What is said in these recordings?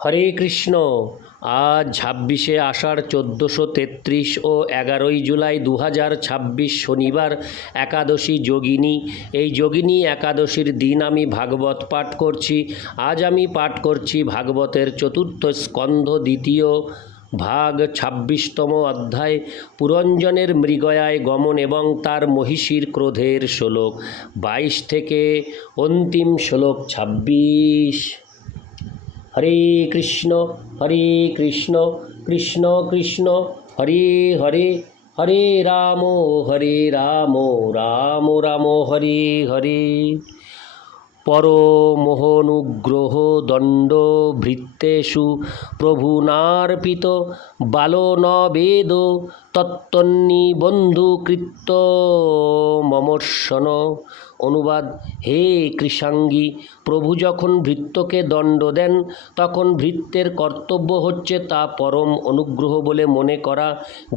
হরে কৃষ্ণ। আজ 26শে আষাঢ় 1433 ও 11ই জুলাই 2026 শনিবার একাদশী যোগিনী। এই যোগিনী একাদশীর দিন আমি ভাগবত পাঠ করছি। আজ আমি পাঠ করছি ভাগবতের চতুর্থ স্কন্ধ দ্বিতীয় ভাগ 26তম অধ্যায় পুরঞ্জনের মৃগয়ায় গমন এবং তার মহিষীর ক্রোধের শ্লোক 22 থেকে অন্তিম শ্লোক 26। হরে কৃষ্ণ কৃষ্ণ কৃষ্ণ হরে হরে, হরে রাম রাম রাম হরে হরে। পরমোহনুগ্রহ দণ্ড ভৃত্যেষু প্রভুনার্পিত বালো ন বেদ তত্তন্নিবন্ধু কৃত্য মমর্ষণ। অনুবাদ: হে কৃষাঙ্গী, প্রভু যখন ভৃত্যকে দণ্ড দেন তখন ভৃত্যের কর্তব্য হচ্ছে তা পরম অনুগ্রহ বলে মনে করা।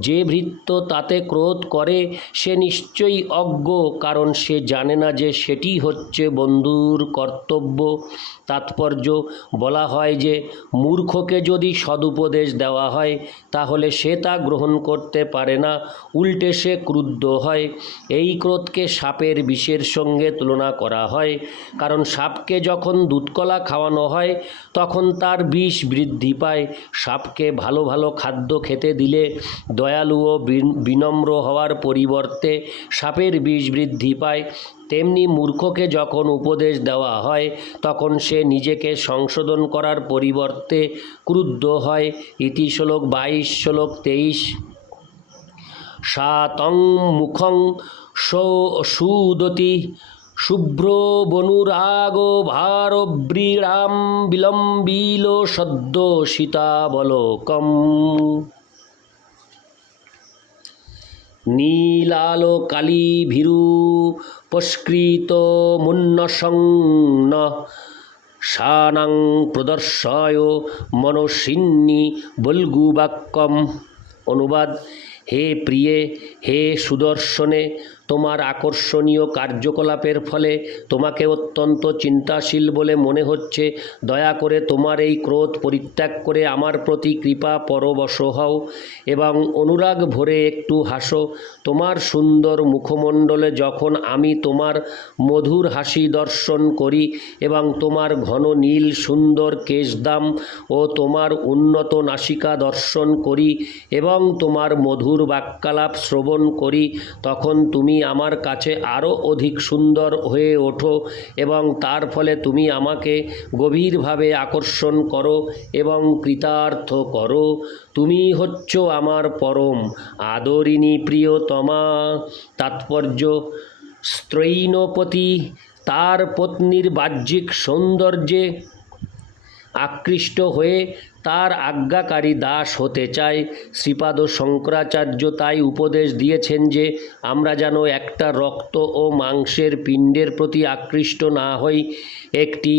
যে ভৃত্য তাতে ক্রোধ করে সে নিশ্চয়ই অজ্ঞ, কারণ সে জানে না যে সেটি হচ্ছে বন্ধুর কর্তব্য। তাৎপর্য: বলা হয় যে মূর্খকে যদি সদুপদেশ দেওয়া হয় তাহলে সে তা গ্রহণ করতে পারে না, উল্টে সে ক্রুদ্ধ হয়। এই ক্রোধকে সাপের বিষের সঙ্গে তুলনা করা হয়, কারণ সাপকে যখন দুধকলা খাওয়ানো হয় তখন তার বিষ বৃদ্ধি পায়। সাপকে ভালো ভালো খাদ্য খেতে দিলে দয়ালু ও বিনম্র হওয়ার পরিবর্তে সাপের বিষ বৃদ্ধি পায়। তেমনি মূর্খকে যখন উপদেশ দেওয়া হয় তখন সে নিজেকে সংশোধন করার পরিবর্তে ক্রুদ্ধ হয়। ইতি শ্লোক 22 শ্লোক 23। সাতং মুখং সুদতি শুভ্র বনুরাগ ভারব্রীড়াম বিলম্বিল সদ্য সীতাবলোকম। নীলালো কালী ভীরু পস্কৃত মুন্নসং সানাং প্রদর্শয় মনসিন্নি বল্গুবাক্যম। অনুবাদ: হে প্রিয়ে, হে সুদর্শনে, তোমার আকর্ষণীয় কার্যকলাপের ফলে তোমাকে অত্যন্ত চিন্তাশীল বলে মনে হচ্ছে। দয়া করে তোমার এই ক্রোধ পরিত্যাগ করে আমার প্রতি কৃপা পরবশ হও এবং অনুরাগ ভরে একটু হাসো। তোমার সুন্দর মুখমণ্ডলে যখন আমি তোমার মধুর হাসি দর্শন করি এবং তোমার ঘন নীল সুন্দর কেশদাম ও তোমার উন্নত নাসিকা দর্শন করি এবং তোমার মধুর বাক্যালাপ শ্রবণ করি, তখন তুমি আমার কাছে আরও অধিক সুন্দর হয়ে ওঠো এবং তার ফলে তুমি আমাকে গভীরভাবে আকর্ষণ করো এবং কৃতার্থ করো। তুমি হচ্ছ আমার পরম আদরিণী প্রিয়তমা। তাৎপর্য: স্ত্রৈণপতি তার পত্নীর বাহ্যিক সৌন্দর্যে আকৃষ্ট হয়ে তার আজ্ঞাকারী দাস হতে চায়। শ্রীপাদ শঙ্করাচার্য তাই উপদেশ দিয়েছেন যে আমরা যেন একটা রক্ত ও মাংসের পিণ্ডের প্রতি আকৃষ্ট না হই। একটি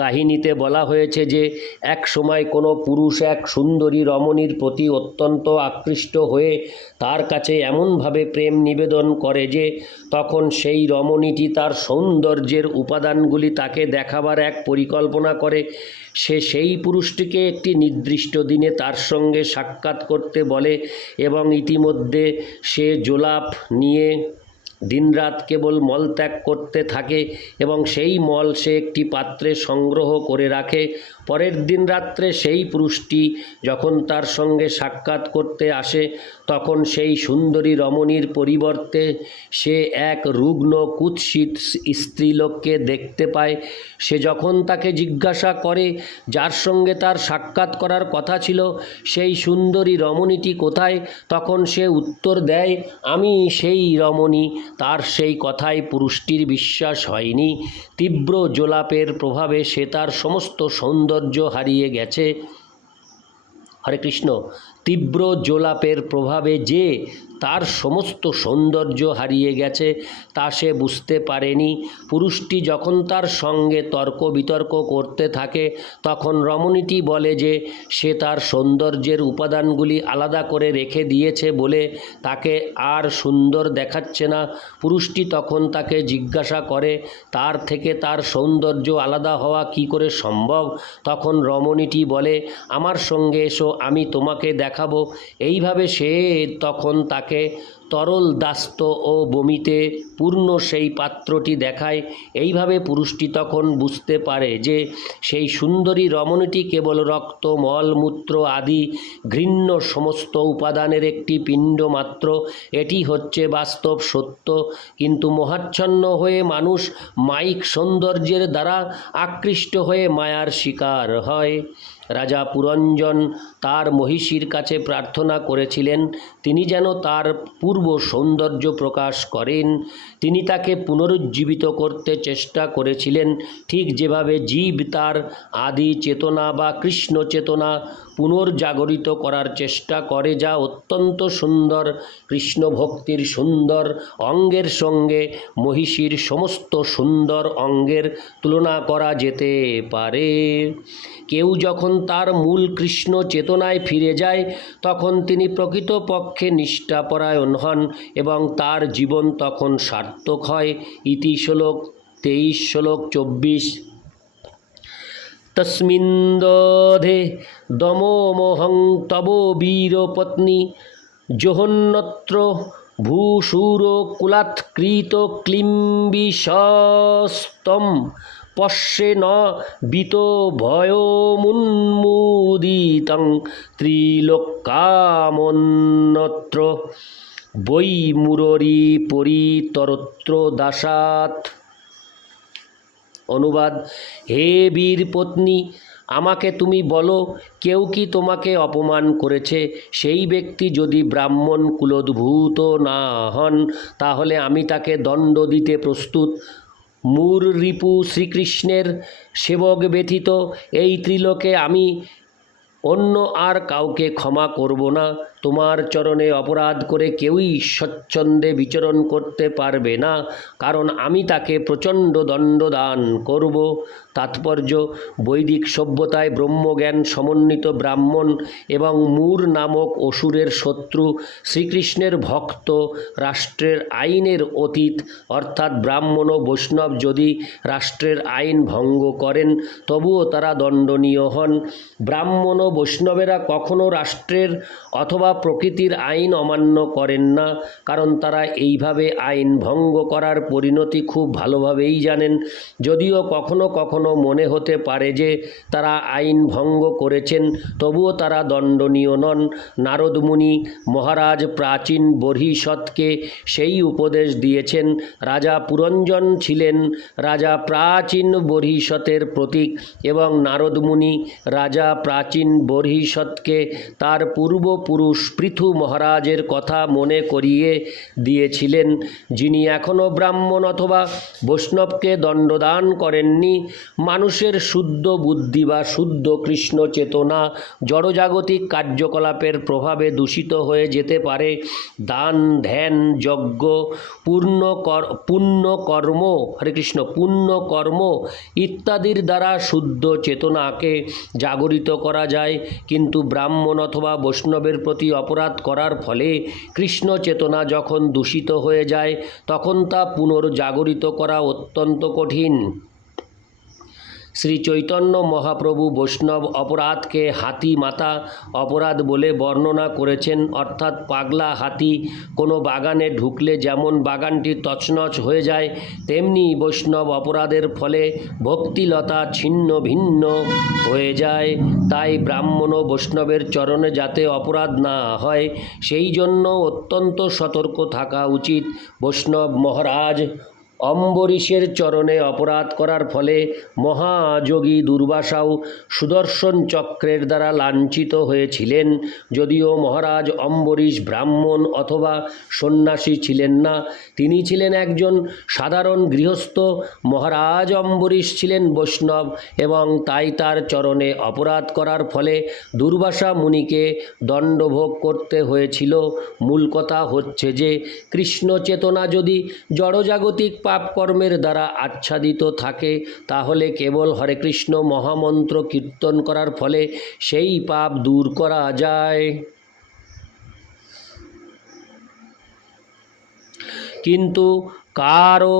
কাহিনীতে বলা হয়েছে যে এক সময় কোনো পুরুষ এক সুন্দরী রমণীর প্রতি অত্যন্ত আকৃষ্ট হয়ে তার কাছে এমনভাবে প্রেম নিবেদন করে যে তখন সেই রমণীটি তার সৌন্দর্যের উপাদানগুলি তাকে দেখাবার এক পরিকল্পনা করে। সে সেই পুরুষটিকে একটি নির্দিষ্ট দিনে তার সঙ্গে সাক্ষাৎ করতে বলে এবং ইতিমধ্যে সে জোলাপ নিয়ে দিনরাত কেবল মলত্যাগ করতে থাকে এবং সেই মল সে একটি পাত্রে সংগ্রহ করে রাখে। পরের দিন রাত্রে সেই পুরুষটি যখন তার সঙ্গে সাক্ষাৎ করতে আসে তখন সেই সুন্দরী রমণীর পরিবর্তে সে এক রুগ্ন কুৎসিত স্ত্রীলোককে দেখতে পায়। সে যখন তাকে জিজ্ঞাসা করে যার সঙ্গে তার সাক্ষাৎ করার কথা ছিল সেই সুন্দরী রমণীটি কোথায়, তখন সে উত্তর দেয়, আমি সেই রমণী। তার সেই কথায় পুরুষটির বিশ্বাস হয়নি। তীব্র জোলাপের প্রভাবে সে তার সমস্ত সৌন্দর্য হারিয়ে গেছে। হরে কৃষ্ণ। তীব্র জোলাপের প্রভাবে যে তার সমস্ত সৌন্দর্য হারিয়ে গেছে তা সে বুঝতে পারেনি। পুরুষটি যখন তার সঙ্গে তর্ক বিতর্ক করতে থাকে তখন রমণীটি বলে যে সে তার সৌন্দর্যের উপাদানগুলি আলাদা করে রেখে দিয়েছে বলে তাকে আর সুন্দর দেখাচ্ছে না। পুরুষটি তখন তাকে জিজ্ঞাসা করে তার থেকে তার সৌন্দর্য আলাদা হওয়া কী করে সম্ভব। তখন রমণীটি বলে আমার সঙ্গে এসো, আমি তোমাকে দেখাবো। এইভাবে সে তখন তাকে তরল দাস্ত ও বমিতে পূর্ণ সেই পাত্রটি দেখায়। এইভাবে পুরুষটি তখন বুঝতে পারে যে সেই সুন্দরী রমণীটি কেবল রক্ত, মলমূত্র আদি ঘৃণ্য সমস্ত উপাদানের একটি পিণ্ড মাত্র। এটি হচ্ছে বাস্তব সত্য। কিন্তু মোহাচ্ছন্ন হয়ে মানুষ মায়িক সৌন্দর্যের দ্বারা আকৃষ্ট হয়ে মায়ার শিকার হয়। রাজা পুরঞ্জন তার মহিষীর কাছে প্রার্থনা করেছিলেন তিনি যেন তার পূর্ব সৌন্দর্য প্রকাশ করেন। তিনি তাকে পুনরুজ্জীবিত করতে চেষ্টা করেছিলেন, ঠিক যেভাবে জীব তার আদি চেতনা বা কৃষ্ণ চেতনা পুনর্জাগরিত করার চেষ্টা করে, যা অত্যন্ত সুন্দর। কৃষ্ণ ভক্তির সুন্দর অঙ্গের সঙ্গে মহিষীর সমস্ত সুন্দর অঙ্গের তুলনা করা যেতে পারে। কেউ যখন তার মূল কৃষ্ণ চেতনায় ফিরে যায় তখন তিনি প্রকৃতপক্ষে নিষ্ঠাপরায়ণ হন এবং তার জীবন তখন সার্থক হয়। ইতি শ্লোক 23 শ্লোক 24। তস্মিন্দধে দমোমহং তব বীরপত্নী জোহন্যত্র ভূসুর কুলাৎকৃত ক্লিম্বিষস্তম পশ্যে ন বিতো ভয়মুন্মুদিতং ত্রিলোকামন্যত্র বৈ মুররী পরিতরত্র দাসাৎ। অনুবাদ: হে বীর পত্নী, আমাকে তুমি বলো, কেউ কি তোমাকে অপমান করেছে? সেই ব্যক্তি যদি ব্রাহ্মণ কুলোদ্ভূত না হন তাহলে আমি তাকে দণ্ড দিতে প্রস্তুত। মূঢ়রিপু শ্রীকৃষ্ণের সেবক ব্যতীত এই ত্রিলোকে আমি অন্য আর কাউকে ক্ষমা করব না। তোমার চরণে অপরাধ করে কেউই স্বচ্ছন্দে বিচরণ করতে পারবে না, কারণ আমি তাকে প্রচণ্ড দণ্ড দান করব। তাৎপর্য: বৈদিক সভ্যতায় ব্রহ্মজ্ঞান সমন্বিত ব্রাহ্মণ এবং মূঢ় নামক অসুরের শত্রু শ্রীকৃষ্ণের ভক্ত রাষ্ট্রের আইনের অতীত, অর্থাৎ ব্রাহ্মণ ও বৈষ্ণব যদি রাষ্ট্রের আইন ভঙ্গ করেন তবুও তারা দণ্ডনীয় হন। ব্রাহ্মণ ও বৈষ্ণবেরা কখনো রাষ্ট্রের অথবা প্রকৃতির আইন অমান্য করেন না, কারণ তারা এইভাবে আইন ভঙ্গ করার পরিণতি খুব ভালোভাবেই জানেন। যদিও কখনো কখনো মনে হতে পারে যে তারা আইন ভঙ্গ করেছেন, তবুও তারা দণ্ডনীয় নন। নারদ মুনি মহারাজ প্রাচীন বর্হিষ্ঠকে সেই উপদেশ দিয়েছেন। রাজা পুরঞ্জন ছিলেন রাজা প্রাচীন বর্হিষ্ঠের প্রতীক এবং নারদ মুনি রাজা প্রাচীন বর্হিষ্ঠকে তার পূর্বপুরুষ পৃথু মহারাজের কথা মনে করিয়ে দিয়েছিলেন, যিনি এখনও ব্রাহ্মণ অথবা বৈষ্ণবকে দণ্ডদান করেননি। মানুষের শুদ্ধ বুদ্ধি বা শুদ্ধ কৃষ্ণ চেতনা জড়জাগতিক কার্যকলাপের প্রভাবে দূষিত হয়ে যেতে পারে। দান, ধ্যান, যজ্ঞ, পুণ্যকর্ম পুণ্যকর্ম ইত্যাদির দ্বারা শুদ্ধ চেতনাকে জাগরিত করা যায়, কিন্তু ব্রাহ্মণ অথবা বৈষ্ণবের প্রতি অপরাধ করার ফলে কৃষ্ণ চেতনা যখন দূষিত হয়ে যায় তখন তা পুনর্জাগরিত করা অত্যন্ত কঠিন। শ্রী চৈতন্য মহাপ্রভু বৈষ্ণব অপরাধকে হাতি মাতা অপরাধ বলে বর্ণনা করেছেন, অর্থাৎ পাগলা হাতি কোনো বাগানে ঢুকলে যেমন বাগানটি তছনছ হয়ে যায়, তেমনি বৈষ্ণব অপরাধের ফলে ভক্তিলতা ছিন্ন ভিন্ন হয়ে যায়। তাই ব্রাহ্মণ ও বৈষ্ণবের চরণে যাতে অপরাধ না হয় সেই জন্য অত্যন্ত সতর্ক থাকা উচিত। বৈষ্ণব মহারাজ অম্বরীশের চরণে অপরাধ করার ফলে মহাযোগী দুর্বাসাও সুদর্শন চক্রের দ্বারা লাঞ্ছিত হয়েছিলেন। যদিও মহারাজ অম্বরীশ ব্রাহ্মণ অথবা সন্ন্যাসী ছিলেন না, তিনি ছিলেন একজন সাধারণ গৃহস্থ। মহারাজ অম্বরীশ ছিলেন বৈষ্ণব এবং তাই তার চরণে অপরাধ করার ফলে দুর্বাসা মুনিকে দণ্ডভোগ করতে হয়েছিল। মূল কথা হচ্ছে যে কৃষ্ণ চেতনা যদি জড়জাগতিক পাপকর্মের দ্বারা আচ্ছাদিত থাকে, তাহলে কেবল হরে কৃষ্ণ মহামন্ত্র কীর্তন করার ফলে সেই পাপ দূর করা যায়। কিন্তু কারও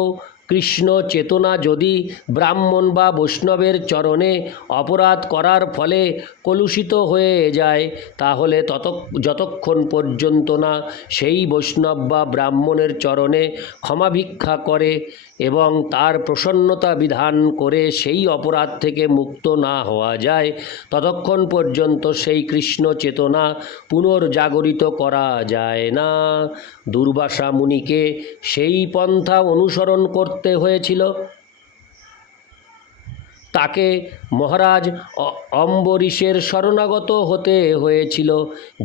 কৃষ্ণ চেতনা যদি ব্রাহ্মণ বা বৈষ্ণবের চরণে অপরাধ করার ফলে কলুষিত হয়ে যায়, তাহলে যতক্ষণ পর্যন্ত না সেই বৈষ্ণব বা ব্রাহ্মণের চরণে ক্ষমা ভিক্ষা করে এবং তার প্রসন্নতা বিধান করে সেই অপরাধ থেকে মুক্ত না হওয়া যায়, ততক্ষণ পর্যন্ত সেই কৃষ্ণ চেতনা পুনর্জাগরিত করা যায় না। দুর্বাসা মুনিকে সেই পন্থা অনুসরণ করতে হয়েছিল। তাকে মহারাজ অম্বরীশের শরণাগত হতে হয়েছিল।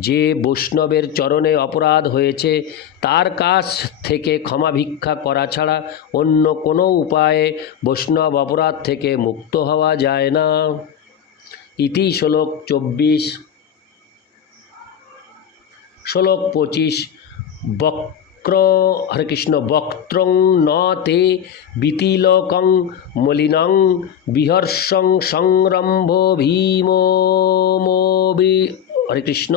যে বৈষ্ণবের চরণে অপরাধ হয়েছে তার কাছ থেকে ক্ষমা ভিক্ষা করা ছাড়া অন্য কোনো উপায়ে বৈষ্ণব অপরাধ থেকে মুক্ত হওয়া যায় না। ইতি শ্লোক 24। শ্লোক 25। হরে কৃষ্ণ। বক্ত্রং ন তে বিতিলকং মলিনং বিহর্ষং সংরম্ভ ভীমোমবি। হরে কৃষ্ণ।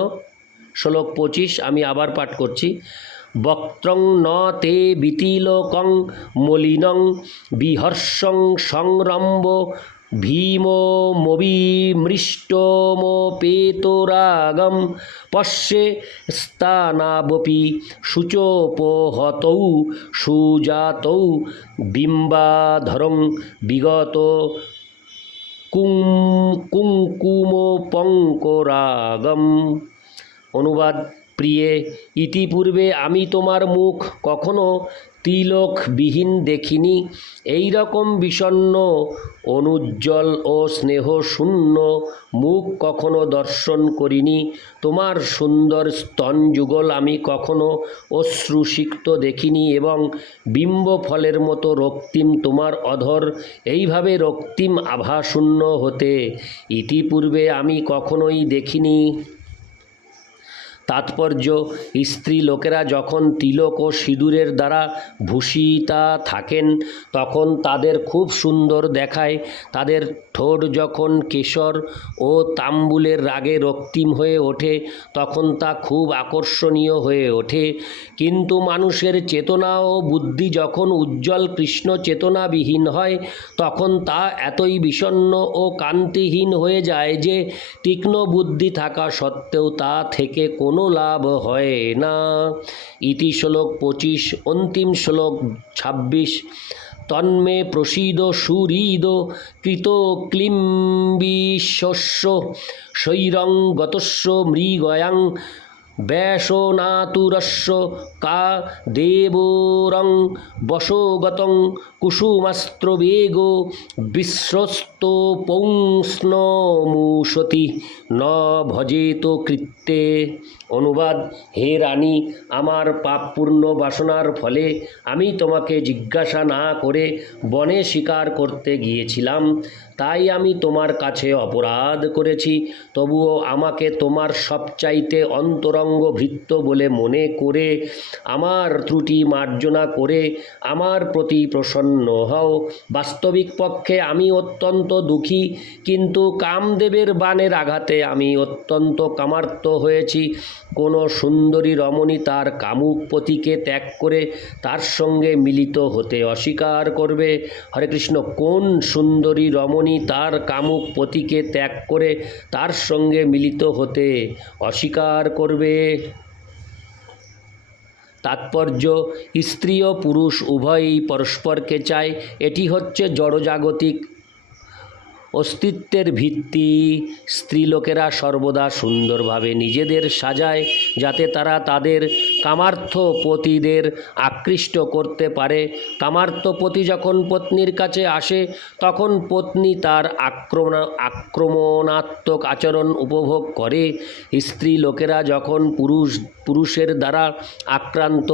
শ্লোক 25 আমি আবার পাঠ করছি। বক্ত্রং ন তে বিতিলকং মলিনং বিহর্ষং সংরম্ভ ভীমোমবিমৃষ্টমোপেতরাগম পশ্যে স্থানাবপি শুচোপহতৌ সুজাতৌ বিম্বাধরং বিগত কুঙ্কুমোপঙ্করাগম। অনুবাদ। প্রিয়ে, ইতিপূর্বে আমি তোমার মুখ কখনো তিলকবিহীন দেখিনি। এই রকম বিষণ্ণ, অনুজ্জ্বল ও স্নেহশূন্য মুখ কখনো দর্শন করিনি। তোমার সুন্দর স্তনযুগল আমি কখনো অশ্রুসিক্ত দেখিনি এবং বিম্ব ফলের মতো রক্তিম তোমার অধর এইভাবে রক্তিম আভাশূন্য হতে ইতিপূর্বে আমি কখনোই দেখিনি। তাৎপর্য: স্ত্রী লোকেরা যখন তিলক ও সিঁদুরের দ্বারা ভূষিতা থাকেন তখন তাদের খুব সুন্দর দেখায়। তাদের ঠোঁট যখন কেশর ও তাম্বুলের রাগে রক্তিম হয়ে ওঠে তখন তা খুব আকর্ষণীয় হয়ে ওঠে। কিন্তু মানুষের চেতনা ও বুদ্ধি যখন উজ্জ্বল কৃষ্ণ চেতনাবিহীন হয় তখন তা এতই বিষণ্ণ ও কান্তিহীন হয়ে যায় যে তীক্ষ্ণ বুদ্ধি থাকা সত্ত্বেও তা থেকে কোনো লাভ হয় না। ইতি শ্লোক 25। অন্তিম শ্লোক 26। তন্মে প্রসীদ সুহৃদ কৃত ক্লিম্বিশস্য শৈরং গতস্য মৃগয়াং ব্যাসনাতুরস্য কা দেবরং বশগতং কুসুমাস্ত্রবেগো বিশ্বস্তো পৌংস্নমুষতি ন ভজেত কৃত্যে। অনুবাদ। হে রানী, আমার পাপপূর্ণ বাসনার ফলে আমি তোমাকে জিজ্ঞাসা না করে বনে শিকার করতে গিয়েছিলাম, তাই আমি তোমার কাছে অপরাধ করেছি। তবুও আমাকে তোমার সবচাইতে অন্তরঙ্গ ভৃত্য বলে মনে করে আমার ত্রুটি মার্জনা করে আমার প্রতি প্রসন্ন হও। বাস্তবিক পক্ষে আমি অত্যন্ত দুঃখী, কিন্তু কামদেবের বাণের আঘাতে আমি অত্যন্ত কামার্ত হয়েছি। কোনো সুন্দরী রমণী তার কামুক পতিকে ত্যাগ করে তার সঙ্গে মিলিত হতে অস্বীকার করবে? হরে কৃষ্ণ। কোন সুন্দরী রমণী তার কামুক পতিকে ত্যাগ করে তার সঙ্গে মিলিত হতে অস্বীকার করবে? তাৎপর্য: স্ত্রী ও পুরুষ উভয়ই পরস্পরকে চায়। এটি হচ্ছে জড়জাগতিক অস্তিত্বের ভিত্তি। স্ত্রীলোকেরা সর্বদা সুন্দরভাবে নিজেদের সাজায় যাতে তারা তাদের কামার্থপতিদের আকৃষ্ট করতে পারে। কামার্থপতি যখন পত্নীর কাছে আসে তখন পত্নী তার আক্রমণাত্মক আচরণ উপভোগ করে। স্ত্রীলোকেরা যখন পুরুষের দ্বারা আক্রান্ত,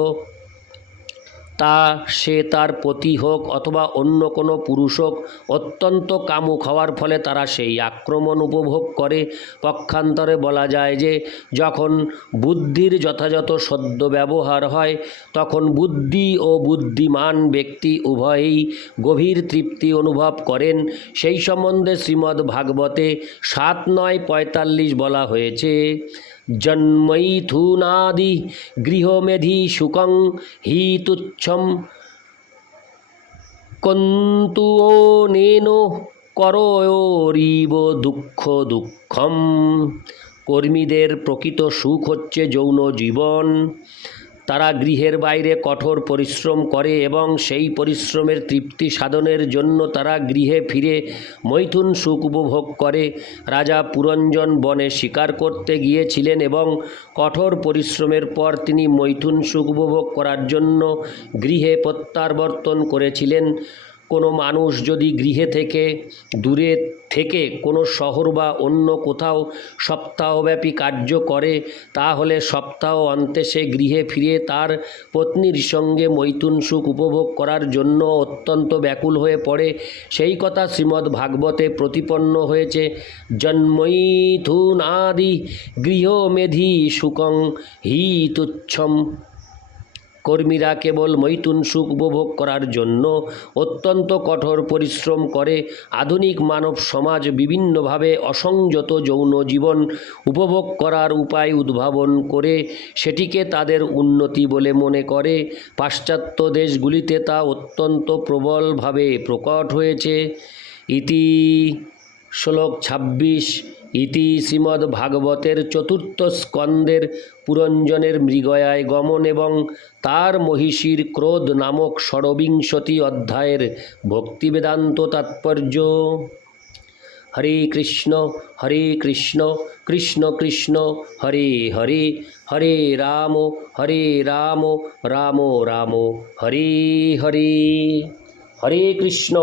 তা সে তার পতি হোক অথবা অন্য কোনো পুরুষ হোক, অত্যন্ত কামুক হওয়ার ফলে তারা সেই আক্রমণ উপভোগ করে। পক্ষান্তরে বলা যায় যে যখন বুদ্ধির যথাযথ সদ্ব্যবহার হয় তখন বুদ্ধি ও বুদ্ধিমান ব্যক্তি উভয়েই গভীর তৃপ্তি অনুভব করেন। সেই সম্বন্ধে শ্রীমদ্ ভাগবতে 7:9-45 বলা হয়েছে, জন্মৈথুনাদি গৃহমেধি সুখং হি তুচ্ছম কন্তু অনেন করয়োরিব দুঃখ দুঃখম। কর্মীদের প্রকৃত সুখ হচ্ছে যৌন জীবন। তারা গৃহের বাইরে কঠোর পরিশ্রম করে এবং সেই পরিশ্রমের তৃপ্তি সাধনের জন্য তারা গৃহে ফিরে মৈথুন সুখ উপভোগ করে। রাজা পুরঞ্জন বনে শিকার করতে গিয়েছিলেন এবং কঠোর পরিশ্রমের পর তিনি মৈথুন সুখ উপভোগ করার জন্য গৃহে প্রত্যাবর্তন করেছিলেন। কোনো মানুষ যদি গৃহে থেকে দূরে থেকে কোনো শহর বা অন্য কোথাও সপ্তাহব্যাপী কার্য করে, তাহলে সপ্তাহ অন্তে সে গৃহে ফিরে তার পত্নীর সঙ্গে মৈথুন সুখ উপভোগ করার জন্য অত্যন্ত ব্যাকুল হয়ে পড়ে। সেই কথা শ্রীমদ্ ভাগবতে প্রতিপন্ন হয়েছে, জন্মৈথুনাদি গৃহমেধি সুখং হি তুচ্ছম। কর্মীরা কেবল মৈথুন সুখ উপভোগ করার জন্য অত্যন্ত কঠোর পরিশ্রম করে। আধুনিক মানব সমাজ বিভিন্নভাবে অসংযত যৌন জীবন উপভোগ করার উপায় উদ্ভাবন করে সেটিকে তাদের উন্নতি বলে মনে করে। পাশ্চাত্য দেশগুলিতে তা অত্যন্ত প্রবলভাবে প্রকট হয়েছে। ইতি শ্লোক 26 ইতি শ্রীমদ্ ভাগবতের 4th স্কন্দের পুরঞ্জনের মৃগয়ায় গমন এবং তার মহিষীর ক্রোধ নামক 16বিংশতি অধ্যায়ের ভক্তিবেদান্ত তাৎপর্য। হরে কৃষ্ণ কৃষ্ণ কৃষ্ণ হরে হরে, হরে রাম রাম রাম হরে হরে। হরে কৃষ্ণ।